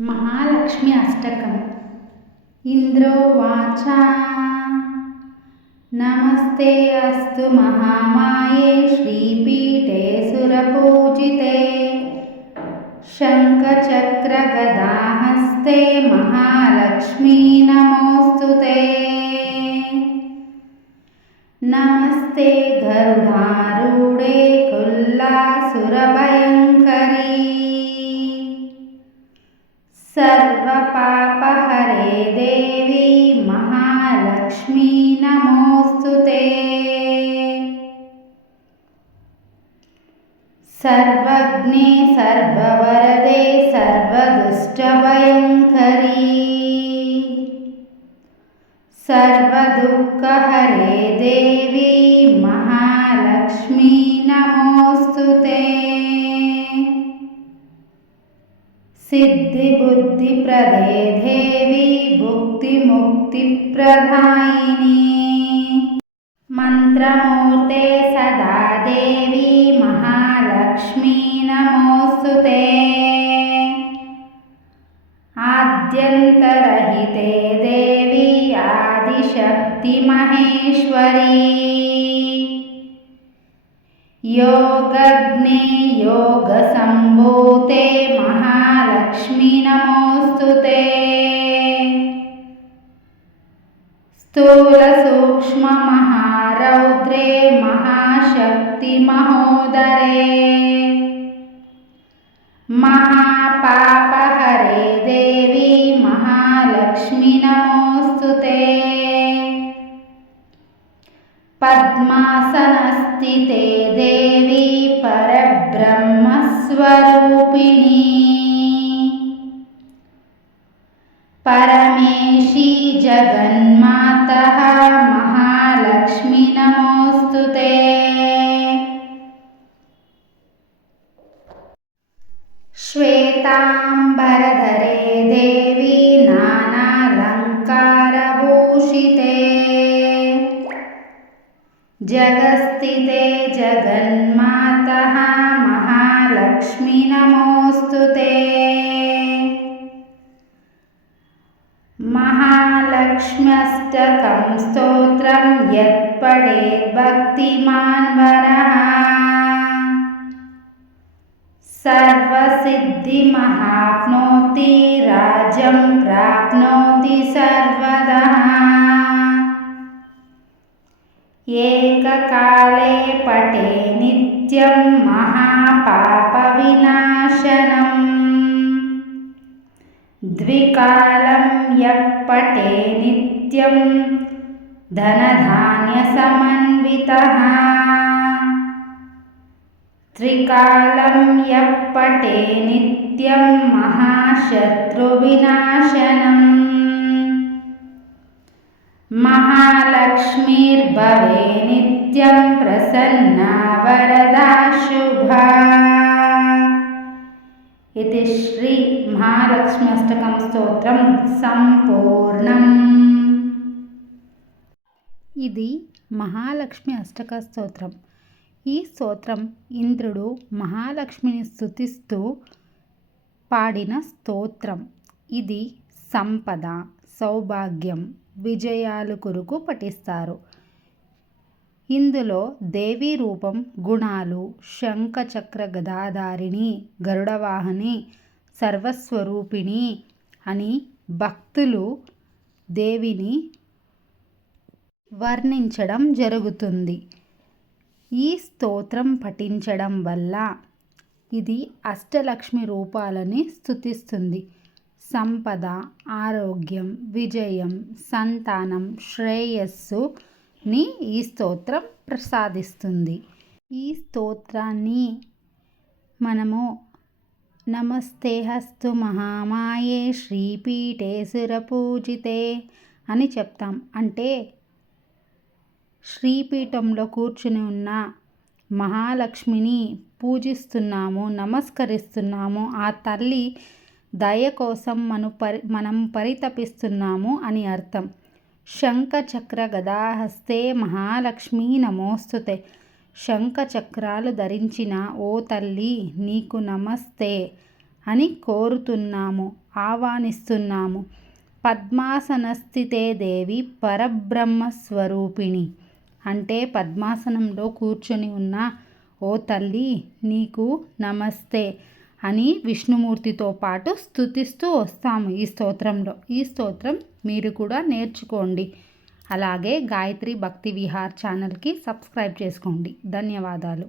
महालक्ष्मी अष्टकम्। इन्द्रोवाच नमस्ते अस्तु महामाये श्रीपीठे सुरपूजिते शङ्खचक्रगदाहस्ते महालक्ष्मी नमोऽस्तुते। नमस्ते गरुडारूढे कुल्लासुरभयङ्करी सर्वपापहरे देवी महालक्ष्मी नमोऽस्तुते। सर्वज्ञे सर्ववरदे सर्वदुष्टभयङ्करी सर्वदुःखहरे देवी महालक्ष्मी नमोऽस्तुते। सिद्धिबुद्धिप्रदे देवी भुक्तिमुक्तिप्रदायिनी मन्त्रमूर्ते सदा देवी महालक्ष्मी नमोऽस्तुते। आद्यन्तरहिते देवी आदिशक्ति महेश्वरी योगज्ञे योगसम्भूते महालक्ष्मी नमोऽस्तुते। स्थूलसूक्ष्ममहारौद्रे महाशक्ति महोदरे महापापहरे देवी महालक्ष्मी नमोऽस्तुते। पद्मासनस्थिते देवी परब्रह्मस्वरूपिणी परमेशी जगन्मातः महालक्ष्मी नमोऽस्तुते। श्वेताम्बरधरे देवी नानालङ्कारभूषिते जगत्स्थिते जगन्मातः महालक्ष्मी नमोऽस्तुते। महालक्ष्म्यष्टकं स्तोत्रं यत्पठेत् भक्तिमान् वरः सर्वसिद्धिमहाप्नोति राज्यं प्राप्नोति सर्वदा। एककाले पठे नित्यं महापापविनाशनम् द्विकालं यः पठे नित्यं धनधान्यसमन्वितः त्रिकालं यः पठे नित्यं महाशत्रुविनाशनम् महालक्ष्मीर्भवे नित्यं प्रसन्ना वरदा शुभा। इति श्री महालक्ष्मी अष्टकं स्तोत्रं संपूर्णम्। ఇది మహాలక్ష్మి అష్టక స్తోత్రం. ఈ స్తోత్రం ఇంద్రుడు మహాలక్ష్మిని స్తుతిస్తూ పాడిన స్తోత్రం. ఇది సంపద, సౌభాగ్యం, విజయాలు కొరకు పఠిస్తారు. ఇందులో దేవీ రూపం, గుణాలు, శంఖ చక్ర గదాధారిణి, గరుడవాహని, సర్వస్వరూపిణి అని భక్తులు దేవిని వర్ణించడం జరుగుతుంది. ఈ స్తోత్రం పఠించడం వల్ల ఇది అష్టలక్ష్మి రూపాలని స్తుతిస్తుంది. సంపద, ఆరోగ్యం, విజయం, సంతానం, శ్రేయస్సుని ఈ స్తోత్రం ప్రసాదిస్తుంది. ఈ స్తోత్రాన్ని మనము నమస్తే హస్తు మహామాయే శ్రీపీఠే సురపూజితే అని చెప్తాం. అంటే శ్రీపీఠంలో కూర్చుని ఉన్న మహాలక్ష్మిని పూజిస్తున్నాము, నమస్కరిస్తున్నాము. ఆ తల్లి దయ కోసం మనం పరితపిస్తున్నాము అని అర్థం. శంఖ చక్ర గదాహస్తే మహాలక్ష్మీ నమోస్తుతే. శంఖ చక్రాలు ధరించిన ఓ తల్లి నీకు నమస్తే అని కోరుతున్నాము, ఆహ్వానిస్తున్నాము. పద్మాసనస్థితే దేవి పరబ్రహ్మస్వరూపిణి అంటే పద్మాసనంలో కూర్చొని ఉన్న ఓ తల్లి నీకు నమస్తే అని విష్ణుమూర్తితో పాటు స్తుతిస్తూ వస్తాము ఈ స్తోత్రంలో. ఈ స్తోత్రం మీరు కూడా నేర్చుకోండి. అలాగే గాయత్రి భక్తి విహార్ ఛానల్కి సబ్స్క్రైబ్ చేసుకోండి. ధన్యవాదాలు.